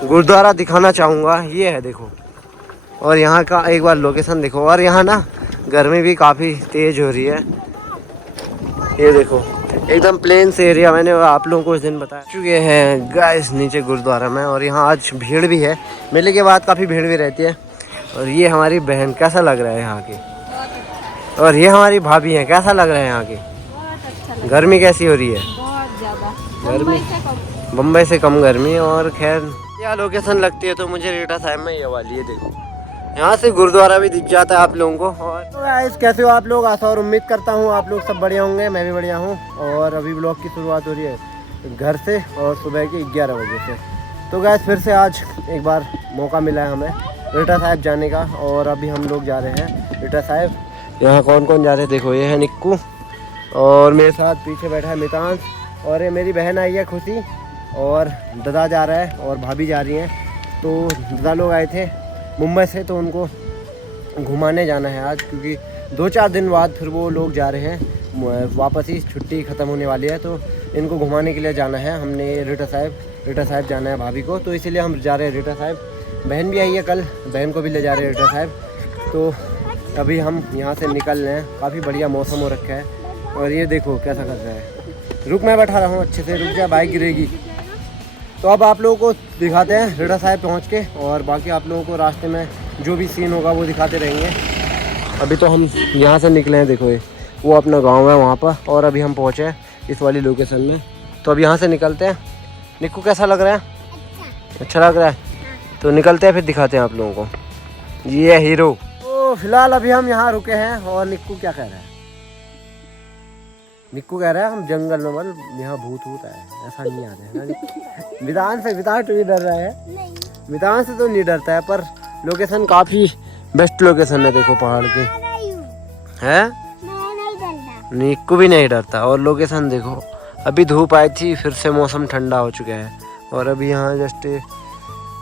गुरुद्वारा दिखाना चाहूँगा। ये है देखो, और यहाँ का एक बार लोकेशन देखो। और यहाँ ना गर्मी भी काफ़ी तेज़ हो रही है। ये देखो एकदम प्लेन से एरिया, मैंने आप लोगों को उस दिन बता चुके हैं गाइस नीचे गुरुद्वारा में। और यहाँ आज भीड़ भी है, मेले के बाद काफ़ी भीड़ भी रहती है। और ये हमारी बहन, कैसा लग रहा है यहाँ की? और ये हमारी भाभी है, कैसा लग रहा है यहाँ की? अच्छा, गर्मी कैसी हो रही है? बहुत ज़्यादा, गर्मी मुंबई से कम गर्मी। और खैर यहाँ लोकेशन लगती है तो मुझे रीटा साहिब में ये वाली है देखो, यहाँ से गुरुद्वारा भी दिख जाता है आप लोगों को। और तो गाइस कैसे हो आप लोग? आशा और उम्मीद करता हूँ आप लोग सब बढ़िया होंगे, मैं भी बढ़िया हूँ। और अभी ब्लॉग की शुरुआत हो रही है घर से और सुबह के 11 बजे से। तो गाइस फिर से आज एक बार मौका मिला है हमें रीटा साहिब जाने का। और अभी हम लोग जा रहे हैं रीटा साहिब। यहाँ कौन कौन जा रहे हैं देखो, ये है निक्कू और मेरे साथ पीछे बैठा है मितांश, और ये मेरी बहन आई है खुशी, और दादा जा रहा है और भाभी जा रही हैं। तो दादा लोग आए थे मुंबई से, तो उनको घुमाने जाना है आज, क्योंकि 2-4 दिन बाद फिर वो लोग जा रहे हैं वापस ही, छुट्टी ख़त्म होने वाली है तो इनको घुमाने के लिए जाना है। हमने रीटा साहिब जाना है भाभी को, तो इसीलिए हम जा रहे हैं रीटा साहिब। बहन भी आई है कल, बहन को भी ले जा रहे हैं रीटा साहिब। तो अभी हम यहाँ से निकल रहे हैं, काफ़ी बढ़िया मौसम हो रखा है। और ये देखो कैसा कर रहा है। रुक, मैं बैठा रहा हूँ अच्छे से, रुक जा, बाइक गिरेगी। तो अब आप लोगों को दिखाते हैं रीटा साहिब पहुँच के, और बाकी आप लोगों को रास्ते में जो भी सीन होगा वो दिखाते रहेंगे। अभी तो हम यहाँ से निकले हैं, देखो ये वो अपना गांव है वहाँ पर, और अभी हम पहुँचे हैं इस वाली लोकेशन में। तो अब यहाँ से निकलते हैं। निक्कू कैसा लग रहा है? अच्छा लग रहा है। तो निकलते हैं, फिर दिखाते हैं आप लोगों को। ये है हीरो। तो फिलहाल अभी हम यहाँ रुके हैं, और निक्कू क्या कह रहा है? निक्कू कह रहा है हम जंगल में, मतलब यहाँ भूत है, ऐसा नहीं आ रहा है। मितान से तो नहीं डर रहा है, मितान से तो नहीं डरता है, पर लोकेशन काफ़ी बेस्ट लोकेशन है देखो, पहाड़ की है। निक्कू भी नहीं डरता। और लोकेशन देखो, अभी धूप आई थी, फिर से मौसम ठंडा हो चुका है। और अभी यहाँ जस्ट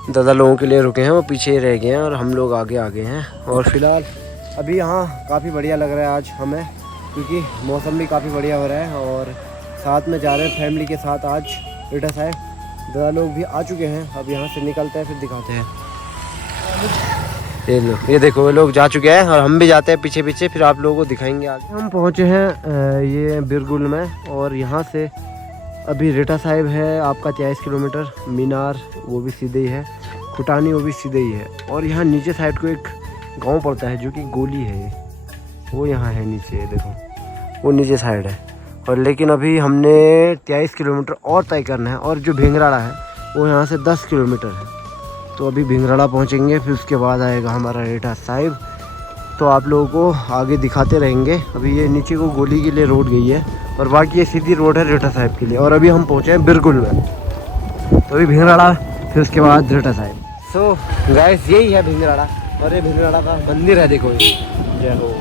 दादा लोगों के लिए रुके हैं, वो पीछे रह गए हैं और हम लोग आगे आ गए हैं। और फिलहाल अभी यहाँ काफ़ी बढ़िया लग रहा है आज हमें, क्योंकि मौसम भी काफ़ी बढ़िया हो रहा है। और साथ में जा रहे हैं फैमिली के साथ आज रीटा साहिब। दादा लोग भी आ चुके हैं, अब यहाँ से निकलते हैं, फिर दिखाते हैं। ये देखो ये लोग जा चुके हैं, और हम भी जाते हैं पीछे पीछे, फिर आप लोगों को दिखाएंगे आगे। हम पहुँचे हैं ये बिरगुल में, और यहाँ से अभी रीटा साहिब है आपका 23 किलोमीटर। मीनार वो भी सीधे ही है, खुटानी वो भी सीधे ही है। और यहाँ नीचे साइड को एक गांव पड़ता है जो कि गोली है, वो यहाँ है नीचे, देखो वो नीचे साइड है। और लेकिन अभी हमने 23 किलोमीटर और तय करना है, और जो भिंगराड़ा है वो यहाँ से 10 किलोमीटर है। तो अभी भिंगराड़ा पहुँचेंगे, फिर उसके बाद आएगा हमारा रीटा साहिब। तो आप लोगों को आगे दिखाते रहेंगे। अभी ये नीचे को गोली के लिए रोड गई है, और बाकी ये सीधी रोड है रीटा साहिब के लिए। और अभी हम पहुँचे हैं बिरगुल में, तो अभी भिंगराड़ा, फिर उसके बाद रीटा साहिब। सो गाइस यही है भिंगराड़ा, और ये भिंगराड़ा का मंदिर है देखो, जय हो।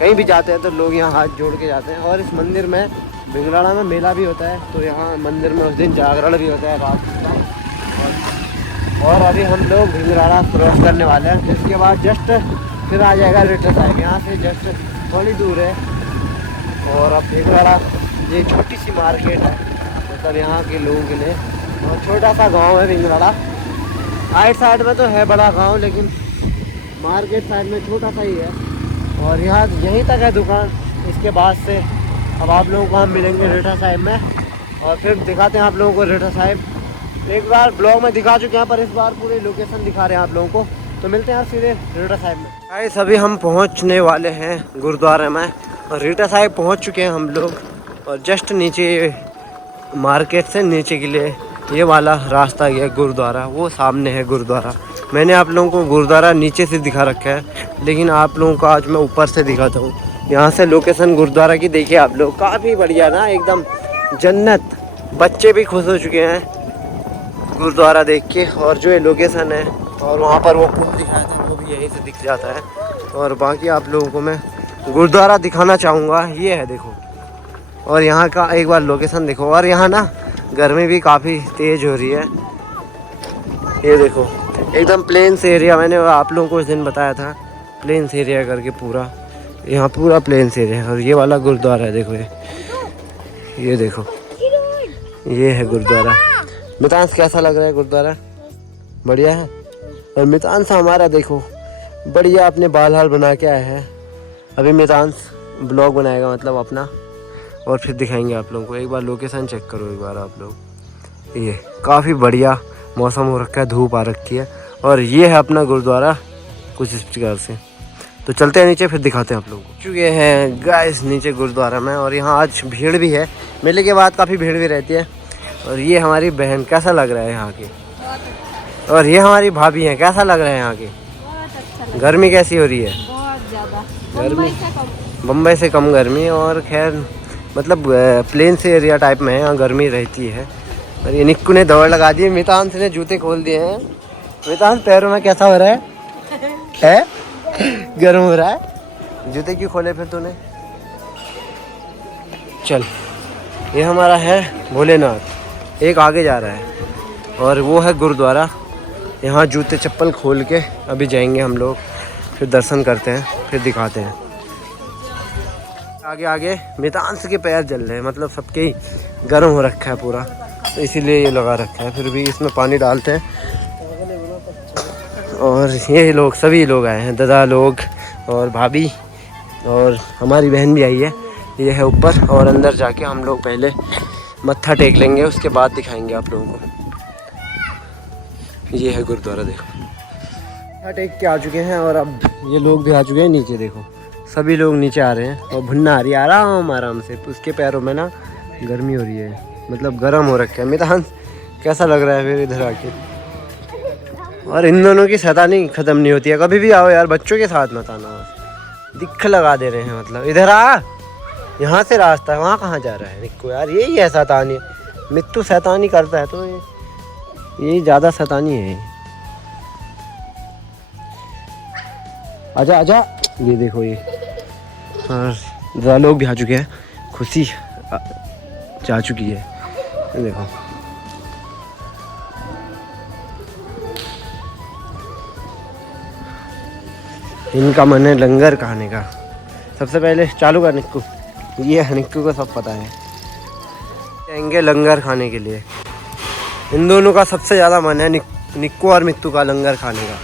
कहीं भी जाते हैं तो लोग यहाँ हाथ जोड़ के जाते हैं। और इस मंदिर में, भिंगराड़ा में मेला भी होता है, तो यहाँ मंदिर में उस दिन जागरण भी होता है रात का। और अभी हम लोग भिंगराड़ा क्रॉस करने वाले हैं, इसके बाद जस्ट फिर आ जाएगा रीटा साहिब। यहाँ से जस्ट थोड़ी दूर है। और अब भिंगराड़ा ये छोटी सी मार्केट है, मतलब यहाँ के लोगों के लिए, और छोटा सा गांव है भिंगराड़ा। साइड में तो है बड़ा गांव, लेकिन मार्केट साइड में छोटा सा ही है। और यहाँ यहीं तक है दुकान, इसके बाद से अब आप लोगों को हम मिलेंगे रीटा साहिब में, और फिर दिखाते हैं आप लोगों को रीटा साहिब। एक बार ब्लॉग में दिखा चुके हैं, पर इस बार पूरी लोकेशन दिखा रहे हैं आप लोगों को। तो मिलते हैं सीधे रीटा साहिब में। गाइस अभी हम पहुंचने वाले हैं गुरुद्वारे में, और रीटा साहिब पहुंच चुके हैं हम लोग। और जस्ट नीचे मार्केट से नीचे के लिए ये वाला रास्ता गया गुरुद्वारा, वो सामने है गुरुद्वारा। मैंने आप लोगों को गुरुद्वारा नीचे से दिखा रखा है, लेकिन आप लोगों को आज मैं ऊपर से दिखाता हूँ। यहाँ से लोकेशन गुरुद्वारा की देखिए आप लोग, काफ़ी बढ़िया ना, एकदम जन्नत। बच्चे भी खुश हो चुके हैं गुरुद्वारा देख के। और जो ये लोकेशन है, और वहाँ पर वो पुल दिखाया था, वो भी यहीं से दिख जाता है। और बाकी आप लोगों को मैं गुरुद्वारा दिखाना चाहूँगा। ये है देखो, और यहाँ का एक बार लोकेशन देखो। और यहाँ ना गर्मी भी काफ़ी तेज़ हो रही है। ये देखो एकदम प्लेन से एरिया, मैंने आप लोगों को उस दिन बताया था प्लेन से एरिया करके, पूरा यहाँ पूरा प्लेन से एरिया है। और ये वाला गुरुद्वारा है देखो, ये देखो, ये है गुरुद्वारा। मितांश कैसा लग रहा है गुरुद्वारा? बढ़िया है। और मितांश हमारा देखो बढ़िया अपने बाल हाल बना के आया है। अभी मितांश ब्लॉग बनाएगा मतलब अपना, और फिर दिखाएंगे आप लोगों को। एक बार लोकेशन चेक करो एक बार आप लोग। ये काफ़ी बढ़िया मौसम हो रखा है, धूप आ रखी है। और ये है अपना गुरुद्वारा कुछ इस प्रकार से। तो चलते हैं नीचे, फिर दिखाते हैं आप लोगों को। चुके हैं गाइस नीचे गुरुद्वारा में, और यहाँ आज भीड़ भी है। मेले के बाद काफ़ी भीड़ भी रहती है। और ये हमारी बहन, कैसा लग रहा है यहाँ के? बहुत अच्छा, और ये हमारी भाभी हैं, कैसा लग रहा है यहाँ के? बहुत अच्छा लगा। गर्मी कैसी हो रही है? बहुत ज़्यादा, गर्मी? मुंबई से कम। बम्बई से कम गर्मी। और खैर मतलब प्लेन से एरिया टाइप में है, यहाँ गर्मी रहती है। और ये निक्कू ने दौड़ लगा दी, मितांश ने जूते खोल दिए हैं। मितांश पैरों में कैसा हो रहा है? गर्म हो रहा है? जूते क्यों खोले फिर तूने? चल, ये हमारा है भोलेनाथ, एक आगे जा रहा है, और वो है गुरुद्वारा। यहाँ जूते चप्पल खोल के अभी जाएंगे हम लोग, फिर दर्शन करते हैं, फिर दिखाते हैं। आगे आगे मितांश के पैर जल रहे हैं, मतलब सबके ही गर्म हो रखा है पूरा, तो इसीलिए ये लगा रखा है। फिर भी इसमें पानी डालते हैं। और ये लोग, सभी लोग आए हैं, दादा लोग और भाभी, और हमारी बहन भी आई है। ये है ऊपर, और अंदर जाके हम लोग पहले मत्था टेक लेंगे, उसके बाद दिखाएंगे आप लोगों को। ये है गुरुद्वारा, देखो मत्था टेक के आ चुके हैं। और अब ये लोग भी आ चुके हैं नीचे, देखो सभी लोग नीचे आ रहे हैं। और भुन्ना आ रही है आराम आराम से, उसके पैरों में ना गर्मी हो रही है, मतलब गर्म हो रखा है। मितांश कैसा लग रहा है फिर इधर आके? और इन दोनों की शैतानी ख़त्म नहीं होती है। कभी भी आओ यार, बच्चों के साथ मत आना, दिक्कत लगा दे रहे हैं। मतलब इधर आ, यहाँ से रास्ता है, वहाँ कहाँ जा रहा है निक्कू? यार यही है शैतानी, मित्तू शैतानी करता है तो ये ज़्यादा शैतानी है। आजा आजा, ये देखो ये। और ज़्यादा लोग भी आ चुके हैं, खुशी जा चुकी है, देखो। इनका मन है लंगर खाने का। सबसे पहले चालू कर निक्कू, ये है निक्कू को सब पता है। जाएंगे लंगर खाने के लिए। इन दोनों का सबसे ज़्यादा मन है निक्कू और मित्तू का लंगर खाने का।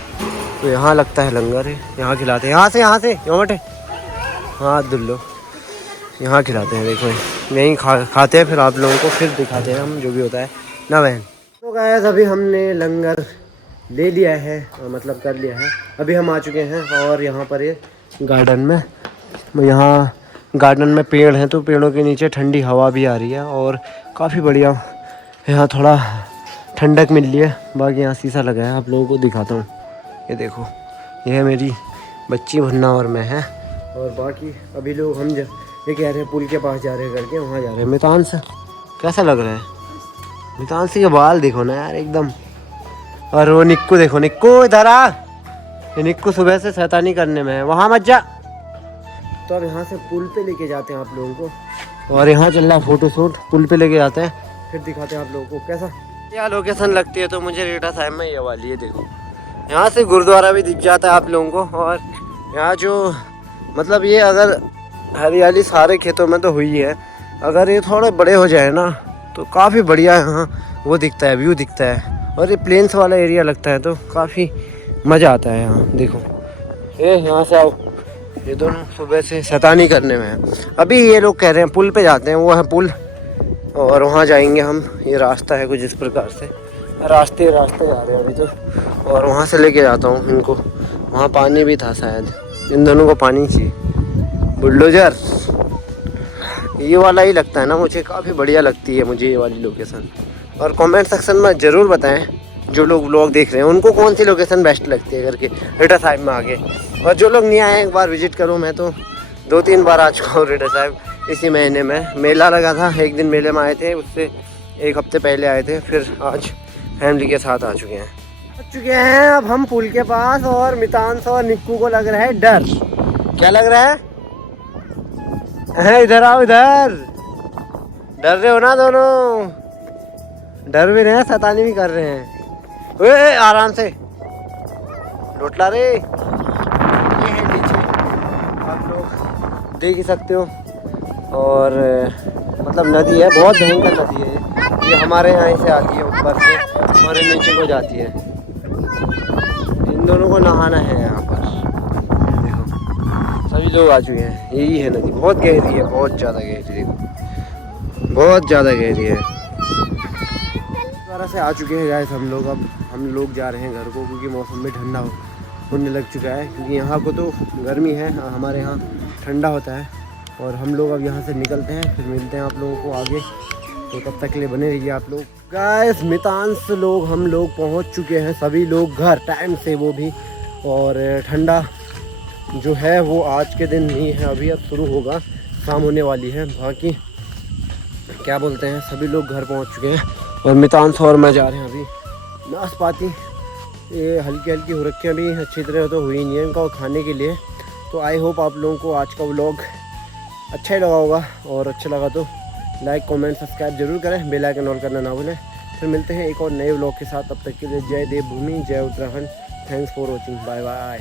तो यहाँ लगता है लंगर है, यहाँ खिलाते हैं। यहाँ से यहाँ बैठे, हाँ दुल्लो, यहाँ खिलाते हैं। देखो यहीं खाते हैं, फिर आप लोगों को फिर दिखाते हैं हम जो भी होता है ना बहन। तो गाइस अभी हमने लंगर ले लिया है, मतलब कर लिया है। अभी हम आ चुके हैं, और यहाँ पर ये गार्डन में, यहाँ गार्डन में पेड़ हैं, तो पेड़ों के नीचे ठंडी हवा भी आ रही है, और काफ़ी बढ़िया यहाँ थोड़ा ठंडक मिल रही है। बाकी यहाँ शीशा लगा है, आप लोगों को दिखाता हूँ। ये देखो, ये है मेरी बच्ची भुन्ना और मैं है। और बाकी अभी लोग हम ये कह रहे हैं पुल के पास जा रहे हैं करके, वहाँ जा रहे हैं। मितांश कैसा लग रहा है? मितांश के बाल देखो ना यार एकदम। और वो निक्कू देखो, निक्कू इधर आ। ये निक्कू सुबह से शैतानी करने में है, वहाँ मत जा। तो अब यहाँ से पुल पे लेके जाते हैं आप लोगों को, और यहाँ चल रहा है फोटो शूट। पुल पे लेके जाते हैं, फिर दिखाते हैं आप लोगों को कैसा क्या लोकेशन लगती है। तो मुझे रीटा साहिब में ये वाली है, देखो यहाँ से गुरुद्वारा भी दिख जाता है आप लोगों को। और यहाँ जो मतलब ये अगर हरियाली सारे खेतों में तो हुई है, अगर ये थोड़े बड़े हो जाए ना तो काफ़ी बढ़िया यहाँ वो दिखता है, व्यू दिखता है। और ये प्लेन्स वाला एरिया लगता है, तो काफ़ी मज़ा आता है यहाँ। देखो ये यहाँ से आओ, ये दोनों सुबह से शैतानी करने में है। अभी ये लोग कह रहे हैं पुल पे जाते हैं, वो है पुल, और वहाँ जाएंगे हम। ये रास्ता है कुछ इस प्रकार से, रास्ते जा रहे हैं अभी तो। और वहाँ से लेके जाता हूँ इनको, वहाँ पानी भी था शायद, इन दोनों को पानी चाहिए। बुलडोजर ये वाला ही लगता है ना मुझे, काफ़ी बढ़िया लगती है मुझे ये वाली लोकेशन। और कमेंट सेक्शन में ज़रूर बताएं जो लोग व्लॉग देख रहे हैं उनको कौन सी लोकेशन बेस्ट लगती है करके, रीटा साहिब में आगे। और जो लोग नहीं आए एक बार विजिट करूँ। मैं तो 2-3 बार आ चुका हूँ रीटा साहिब। इसी महीने में मेला लगा था, एक दिन मेले में आए थे, उससे 1 हफ्ते पहले आए थे, फिर आज फैमिली के साथ आ चुके हैं। अब हम पुल के पास, और मितांश और निक्कू को लग रहा है डर। क्या लग रहा है? इधर आओ, इधर। डर रहे हो ना दोनों? डर भी रहे हैं, शैतानी भी कर रहे हैं। ओए आराम से लोटला रे। ये है नीचे, आप लोग देख ही सकते हो। और मतलब नदी है, बहुत भयंकर नदी है ये हमारे यहाँ से आती है ऊपर से और नीचे को जाती है। इन दोनों को नहाना है यहाँ पर। ये देखो सभी लोग आ चुके हैं। यही है नदी, बहुत गहरी है, बहुत ज़्यादा गहरी। देखो बहुत ज़्यादा गहरी है। दोबारा से आ चुके हैं गाइस हम लोग। अब हम लोग जा रहे हैं घर को, क्योंकि मौसम भी ठंडा होने लग चुका है। क्योंकि यहाँ को तो गर्मी है, हमारे यहाँ ठंडा होता है। और हम लोग अब यहाँ से निकलते हैं, फिर मिलते हैं आप लोगों को आगे। तो तब तक के लिए बने रहिए आप लोग। गाइस मितांश लोग हम लोग पहुँच चुके हैं, सभी लोग घर टाइम से, वो भी। और ठंडा जो है वो आज के दिन नहीं है, अभी अब शुरू होगा, शाम होने वाली है। बाकी क्या बोलते हैं, सभी लोग घर पहुँच चुके हैं। और मितांश और मैं जा रहे हैं अभी नाशपाती। ये हल्की हल्की हो रखी है, अभी अच्छी तरह तो हुई नहीं है इनका खाने के लिए। तो आई होप आप लोगों को आज का व्लॉग अच्छा ही लगा होगा। और अच्छा लगा तो लाइक कमेंट सब्सक्राइब जरूर करें, बेल आइकन ऑन करना ना भूलें। फिर मिलते हैं एक और नए व्लॉग के साथ। तब तक के लिए जय देवभूमि, जय Uttarakhand. Thanks for watching, bye bye.